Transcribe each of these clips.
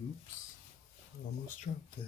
Oops. Almost dropped this.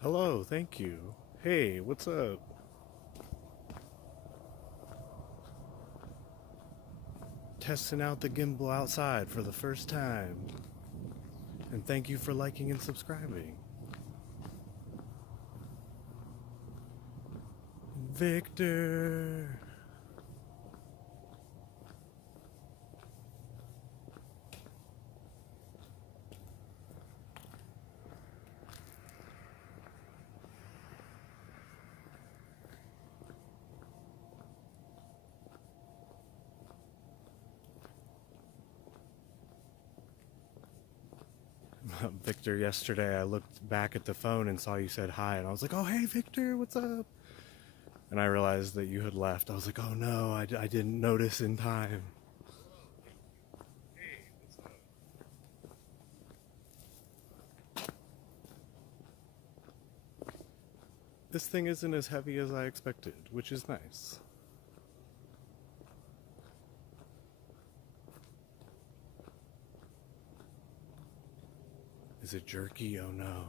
Hello, thank you. Hey, what's up? Testing out the gimbal outside for the first time. And thank you for liking and subscribing. Victor! Victor, yesterday I looked back at the phone and saw you said hi, and I was like, oh, hey, Victor, what's up? And I realized that you had left. I was like, oh no, I didn't notice in time. This thing isn't as heavy as I expected, which is nice. Is it jerky? Oh no.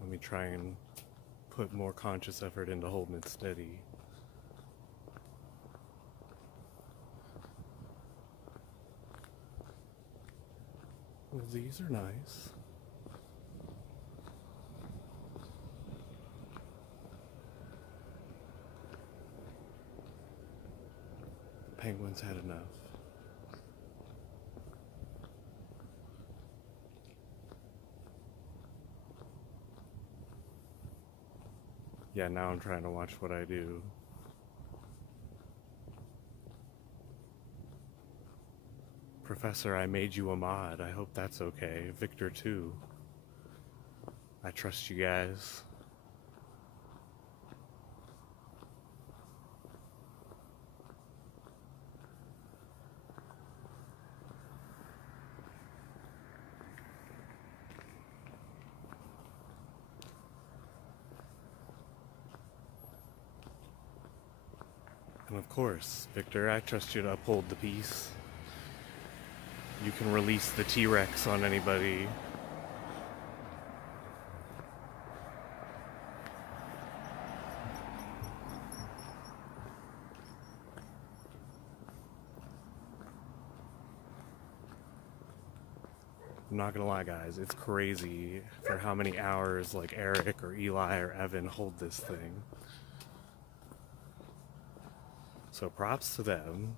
Let me try and put more conscious effort into holding it steady. Well, these are nice. Penguins had enough. Yeah, now I'm trying to watch what I do. Professor, I made you a mod. I hope that's okay. Victor, too. I trust you guys. And of course, Victor, I trust you to uphold the peace. You can release the T-Rex on anybody. I'm not gonna lie, guys, it's crazy for how many hours like Eric or Eli or Evan hold this thing. So props to them.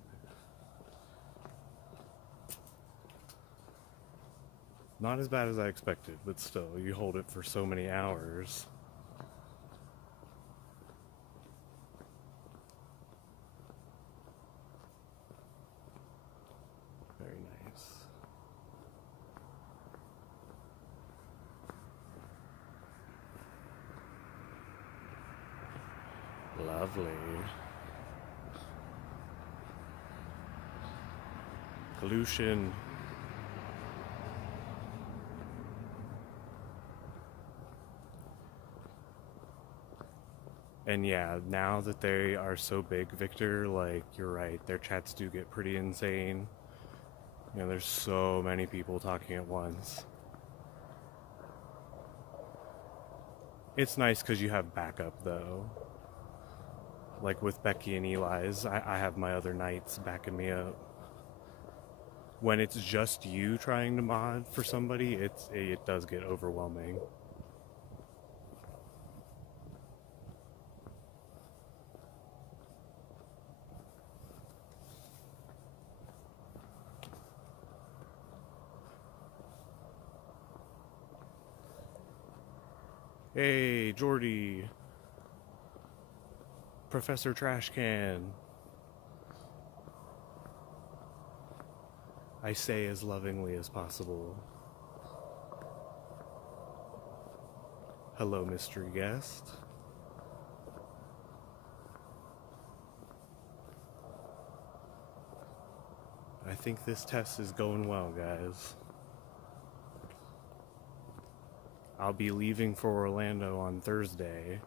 Not as bad as I expected, but still, you hold it for so many hours. Very nice. Lovely. Pollution. And yeah, now that they are so big, Victor, like, you're right, their chats do get pretty insane. You know, there's so many people talking at once. It's nice because you have backup, though. Like with Becky and Eli's, I have my other knights backing me up. When it's just you trying to mod for somebody, it does get overwhelming. Hey, Jordy. Professor Trashcan. I say as lovingly as possible. Hello, mystery guest. I think this test is going well, guys. I'll be leaving for Orlando on Thursday.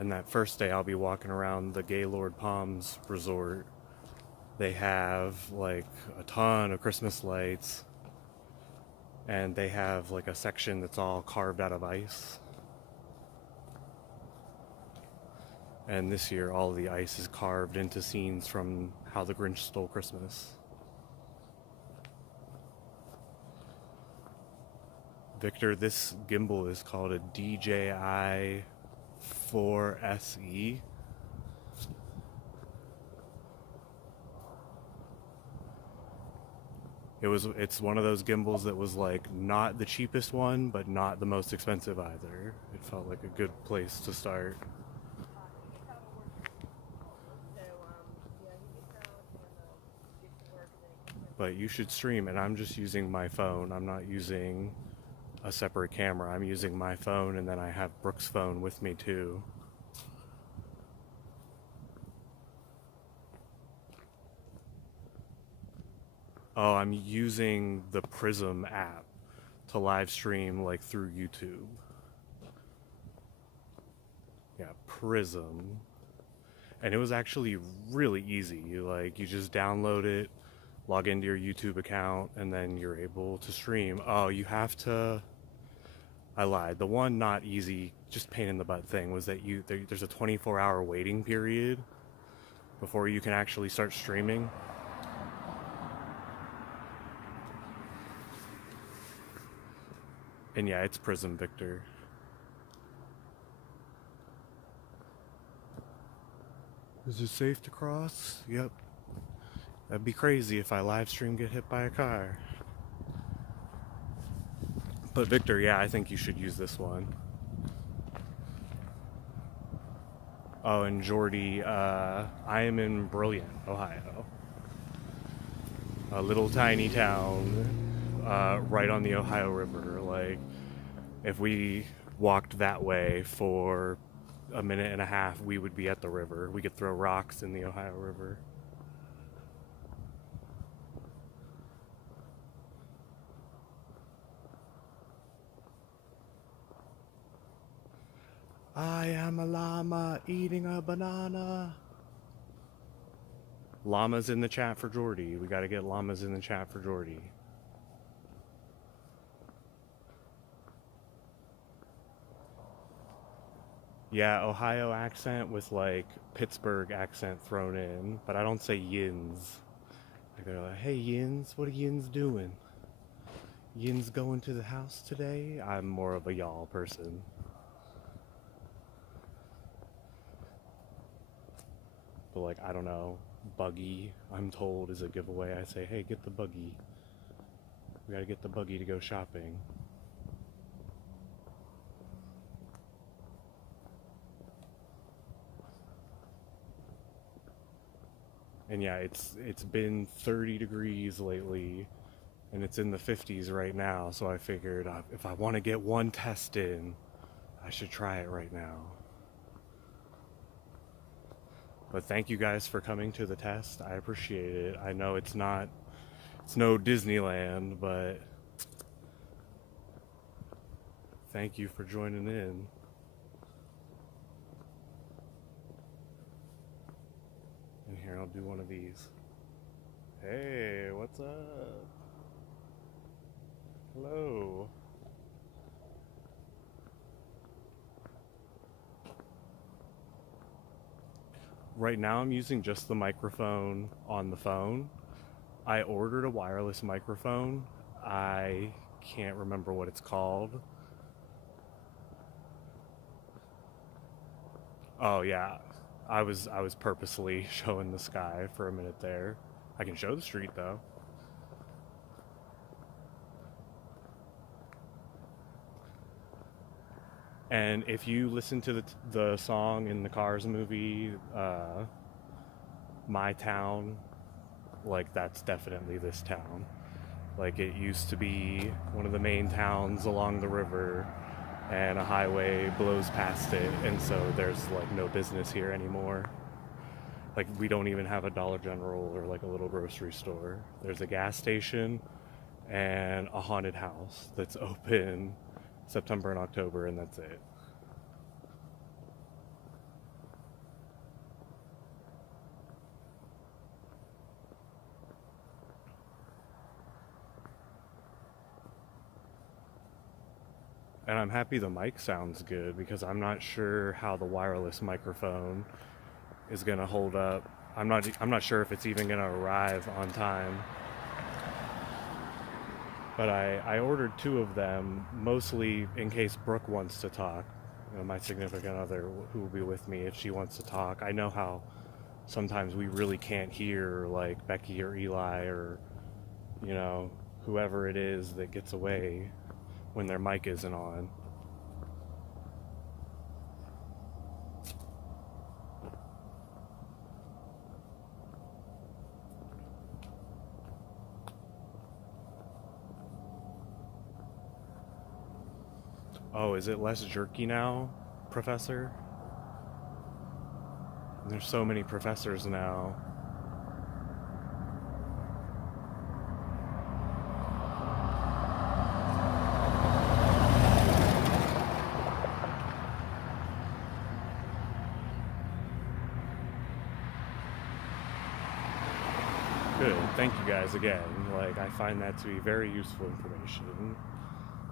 And that first day I'll be walking around the Gaylord Palms Resort. They have like a ton of Christmas lights. And they have like a section that's all carved out of ice. And this year all of the ice is carved into scenes from How the Grinch Stole Christmas. Victor, this gimbal is called a DJI 4SE. It's one of those gimbals that was like not the cheapest one, but not the most expensive either. It felt like a good place to start. But you should stream, and I'm just using my phone. I'm not using a separate camera. I'm using my phone, and then I have Brooke's phone with me too. Oh, I'm using the Prism app to live stream like through YouTube. Yeah, Prism. And it was actually really easy. You just download it, log into your YouTube account, and then you're able to stream. Oh, you have to... I lied. The one not easy, just pain in the butt thing was that there's a 24-hour waiting period before you can actually start streaming. And yeah, it's Prism, Victor. Is it safe to cross? Yep. That'd be crazy if I live stream get hit by a car. But Victor, yeah, I think you should use this one. Oh, and Jordy, I am in Brilliant, Ohio. a little tiny town right on the Ohio River. Like, if we walked that way for a minute and a half, we would be at the river. We could throw rocks in the Ohio River. I am a llama eating a banana. Llamas in the chat for Jordy. We gotta get llamas in the chat for Jordy. Yeah, Ohio accent with like Pittsburgh accent thrown in, but I don't say yins. I go like, hey yins, what are yins doing? Yins going to the house today? I'm more of a y'all person. But like, I don't know, buggy, I'm told, is a giveaway. I say, hey, get the buggy. We gotta get the buggy to go shopping. And yeah, it's been 30 degrees lately, and it's in the 50s right now. So I figured if I want to get one test in, I should try it right now. But thank you guys for coming to the test. I appreciate it. I know it's no Disneyland, but thank you for joining in. And here, I'll do one of these. Hey, what's up? Hello. Right now I'm using just the microphone on the phone. I ordered a wireless microphone. I can't remember what it's called. Oh yeah, I was purposely showing the sky for a minute there. I can show the street though. And if you listen to the song in the Cars movie, My Town, like that's definitely this town. Like it used to be one of the main towns along the river, and a highway blows past it, and so there's like no business here anymore. Like we don't even have a Dollar General or like a little grocery store. There's a gas station and a haunted house that's open September and October, and that's it. And I'm happy the mic sounds good because I'm not sure how the wireless microphone is gonna hold up. I'm not sure if it's even gonna arrive on time. But I ordered two of them, mostly in case Brooke wants to talk. You know, my significant other who will be with me if she wants to talk. I know how sometimes we really can't hear like Becky or Eli or, you know, whoever it is that gets away when their mic isn't on. Oh, is it less jerky now, Professor? There's so many professors now. Good. Thank you guys again. Like, I find that to be very useful information.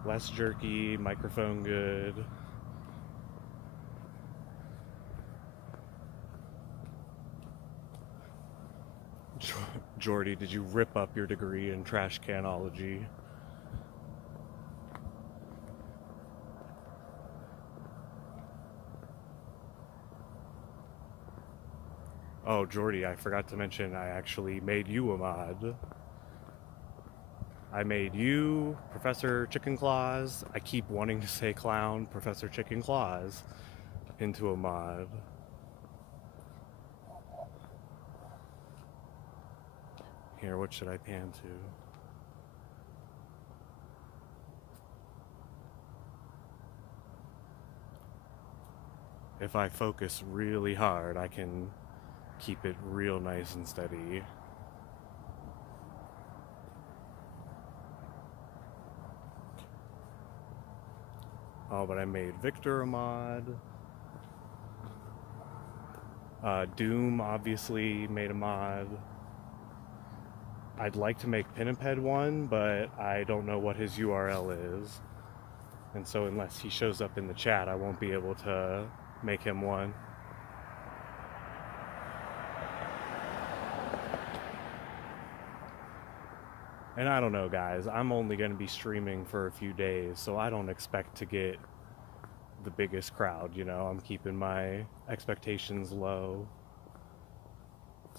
Less jerky, microphone good. Jordy, did you rip up your degree in trash canology? Oh, Jordy, I forgot to mention I actually made you a mod. I made you Professor Chicken Claus. I keep wanting to say clown, Professor Chicken Claus, into a mod. Here, what should I pan to? If I focus really hard, I can keep it real nice and steady. Oh, but I made Victor a mod. Doom obviously made a mod. I'd like to make Pinniped one, but I don't know what his URL is. And so unless he shows up in the chat, I won't be able to make him one. And I don't know, guys. I'm only going to be streaming for a few days, so I don't expect to get the biggest crowd, you know. I'm keeping my expectations low.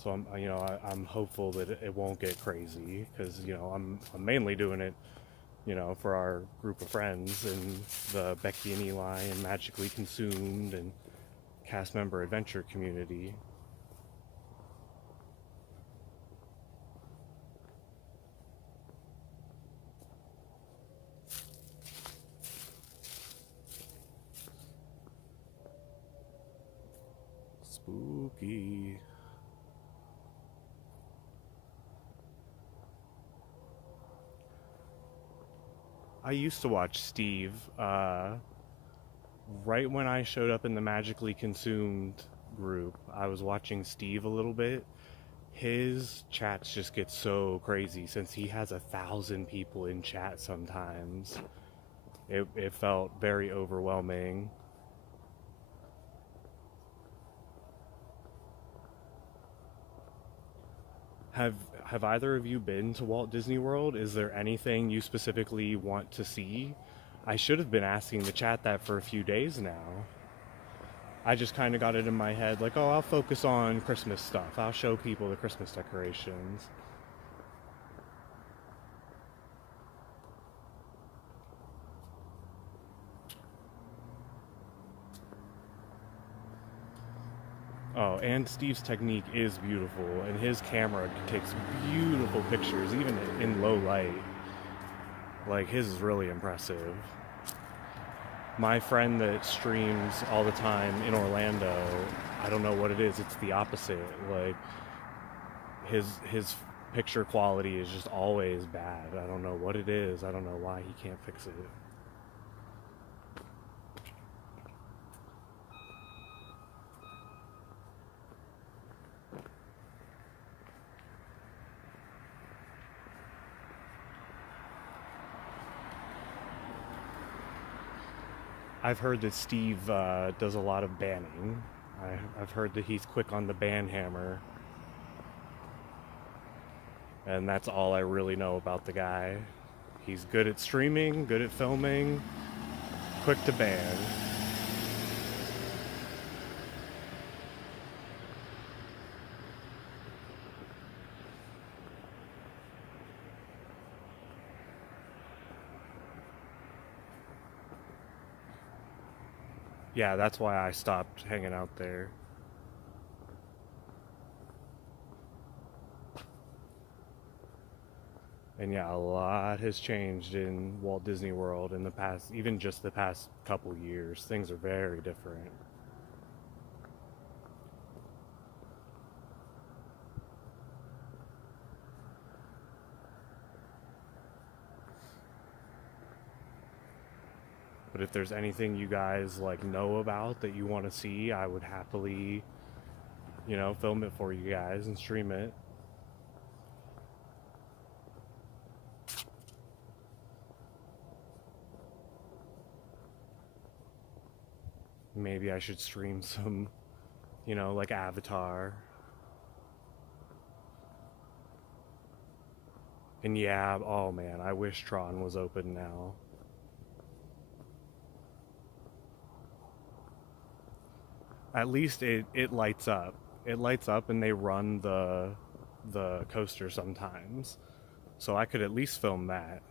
So I'm hopeful that it won't get crazy, because I'm mainly doing it, for our group of friends and the Becky and Eli and Magically Consumed and cast member adventure community. Spooky. I used to watch Steve right when I showed up in the Magically Consumed group. I was watching Steve a little bit. His chats just get so crazy since he has 1,000 people in chat sometimes. It felt very overwhelming. Have either of you been to Walt Disney World? Is there anything you specifically want to see? I should have been asking the chat that for a few days now. I just kind of got it in my head, like, oh, I'll focus on Christmas stuff. I'll show people the Christmas decorations. Oh, and Steve's technique is beautiful, and his camera takes beautiful pictures, even in low light. Like, his is really impressive. My friend that streams all the time in Orlando, I don't know what it is, it's the opposite. Like, his picture quality is just always bad. I don't know what it is. I don't know why he can't fix it. I've heard that Steve does a lot of banning. I've heard that he's quick on the ban hammer. And that's all I really know about the guy. He's good at streaming, good at filming, quick to ban. Yeah, that's why I stopped hanging out there. And yeah, a lot has changed in Walt Disney World in the past, even just the past couple years. Things are very different. But if there's anything you guys like know about that you want to see, I would happily, film it for you guys and stream it. Maybe I should stream some, like Avatar. And yeah, oh man, I wish Tron was open now. At least it lights up. It lights up and they run the coaster sometimes. So I could at least film that.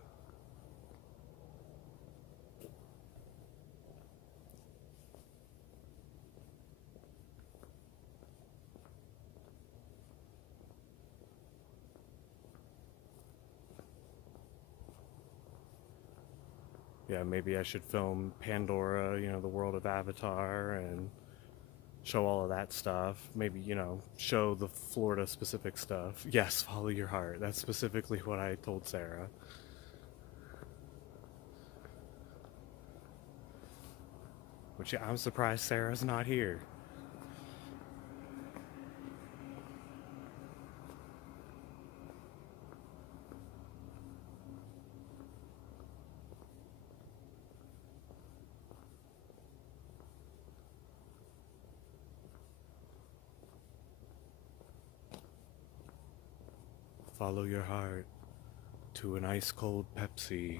Yeah, maybe I should film Pandora, the world of Avatar, and show all of that stuff. Maybe, show the Florida specific stuff. Yes, follow your heart. That's specifically what I told Sarah. Which I'm surprised Sarah's not here. Follow your heart to an ice cold Pepsi.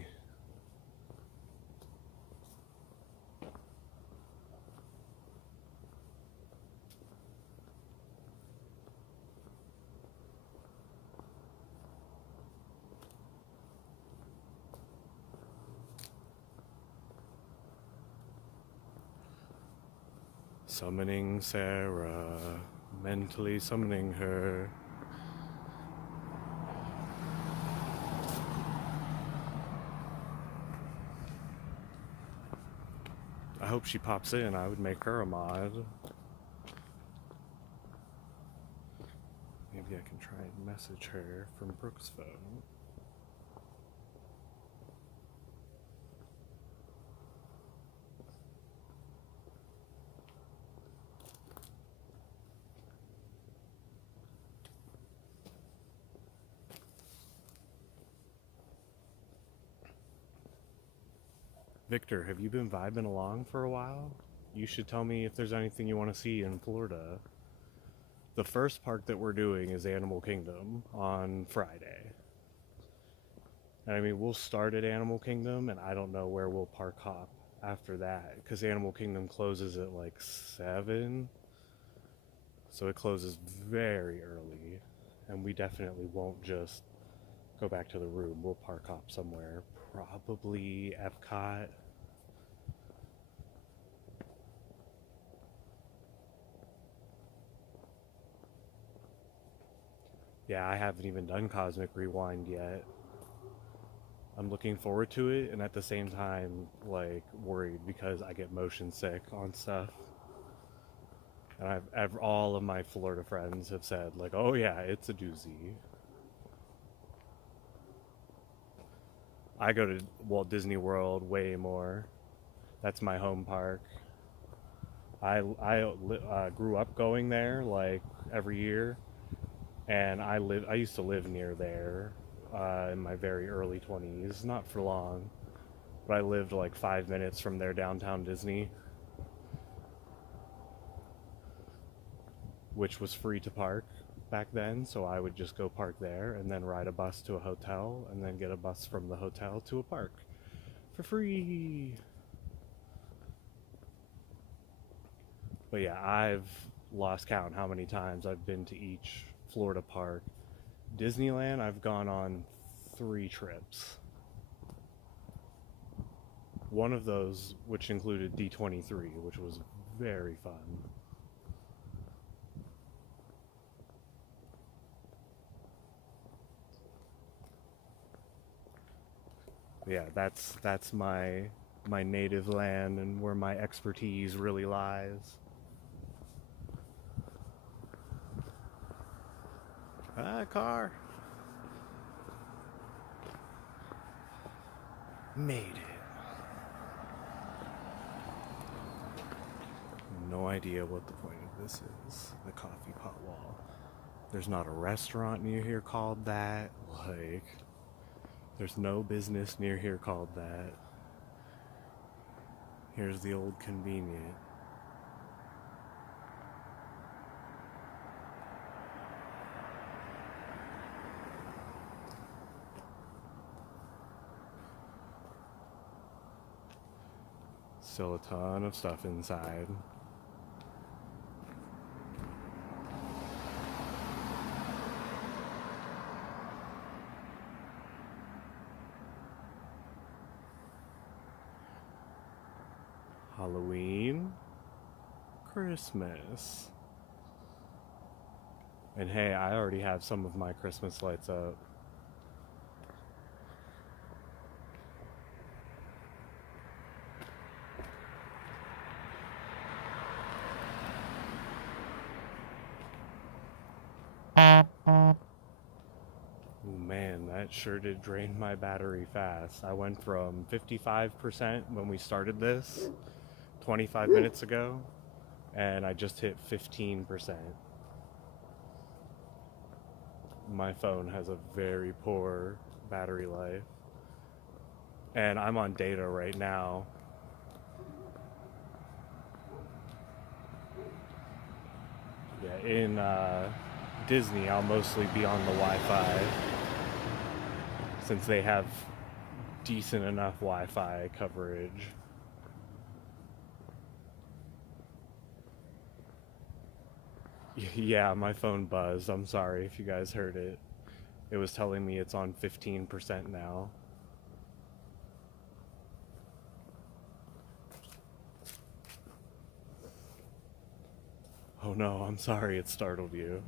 Summoning Sarah, mentally summoning her. I hope she pops in. I would make her a mod. Maybe I can try and message her from Brooke's phone. Victor, have you been vibing along for a while? You should tell me if there's anything you want to see in Florida. The first park that we're doing is Animal Kingdom on Friday. And I mean, we'll start at Animal Kingdom, and I don't know where we'll park hop after that, because Animal Kingdom closes at like 7. So it closes very early, and we definitely won't just go back to the room. We'll park hop somewhere, probably Epcot. Yeah, I haven't even done Cosmic Rewind yet. I'm looking forward to it, and at the same time, like, worried because I get motion sick on stuff. And all of my Florida friends have said, like, oh yeah, it's a doozy. I go to Walt Disney World way more. That's my home park. I grew up going there like every year, and I used to live near there in my very early 20s, not for long, but I lived like 5 minutes from their downtown Disney, which was free to park back then. So I would just go park there and then ride a bus to a hotel and then get a bus from the hotel to a park for free. But yeah, I've lost count how many times I've been to each Florida park. Disneyland, I've gone on 3 trips. One of those, which included D23, which was very fun. Yeah, that's my native land and where my expertise really lies. Ah, car. Made it. No idea what the point of this is. The coffee pot wall. There's not a restaurant near here called that. Like, there's no business near here called that. Here's the old convenient. Still a ton of stuff inside. Halloween, Christmas. And hey, I already have some of my Christmas lights up. man, that sure did drain my battery fast. I went from 55% when we started this 25 minutes ago, and I just hit 15%. My phone has a very poor battery life, and I'm on data right now. Yeah, in Disney, I'll mostly be on the Wi-Fi since they have decent enough Wi-Fi coverage. Yeah, my phone buzzed. I'm sorry if you guys heard it. It was telling me it's on 15% now. Oh no, I'm sorry it startled you.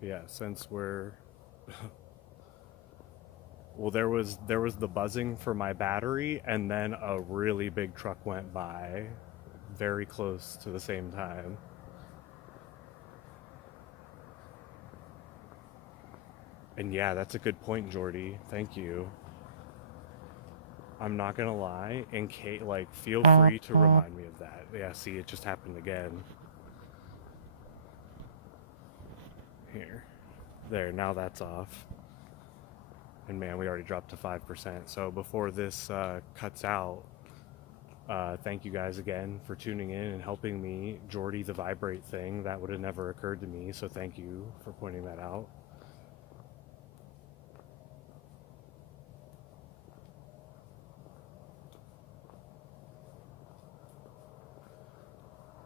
Yeah, since we're well, there was the buzzing for my battery, and then a really big truck went by very close to the same time. And yeah, that's a good point, Jordy. Thank you. I'm not gonna lie, in case, like, feel free to remind me of that. Yeah, see, it just happened again. Here. There, now that's off. And man, we already dropped to 5%. So before this cuts out, thank you guys again for tuning in and helping me. Jordy, the vibrate thing, that would have never occurred to me, so thank you for pointing that out.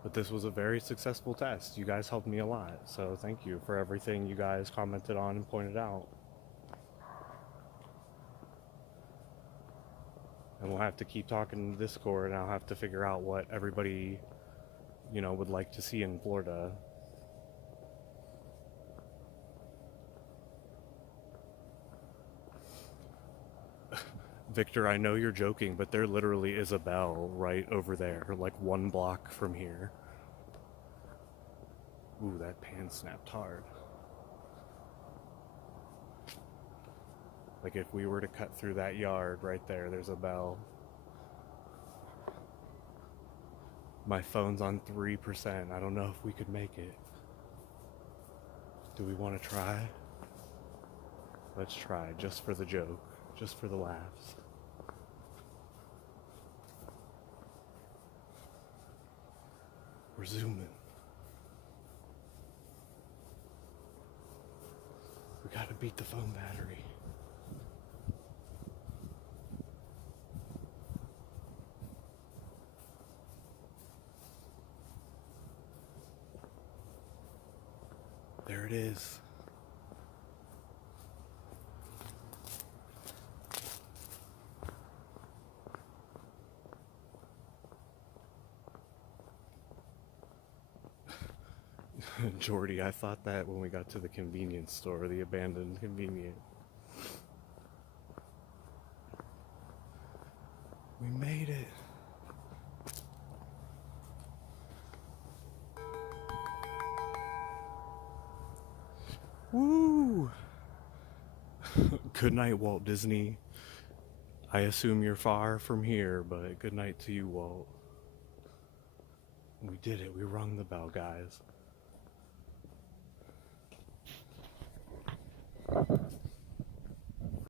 But this was a very successful test. You guys helped me a lot, so thank you for everything you guys commented on and pointed out. And we'll have to keep talking in Discord, and I'll have to figure out what everybody, would like to see in Florida. Victor, I know you're joking, but there literally is a bell right over there, like 1 block from here. Ooh, that pan snapped hard. Like if we were to cut through that yard right there, there's a bell. My phone's on 3%. I don't know if we could make it. Do we want to try? Let's try, just for the joke, just for the laughs. We're zooming. We gotta beat the phone battery. There it is. Jordy, I thought that when we got to the convenience store, the abandoned convenience. We made it. Woo! Good night, Walt Disney. I assume you're far from here, but good night to you, Walt. We did it. We rung the bell, guys.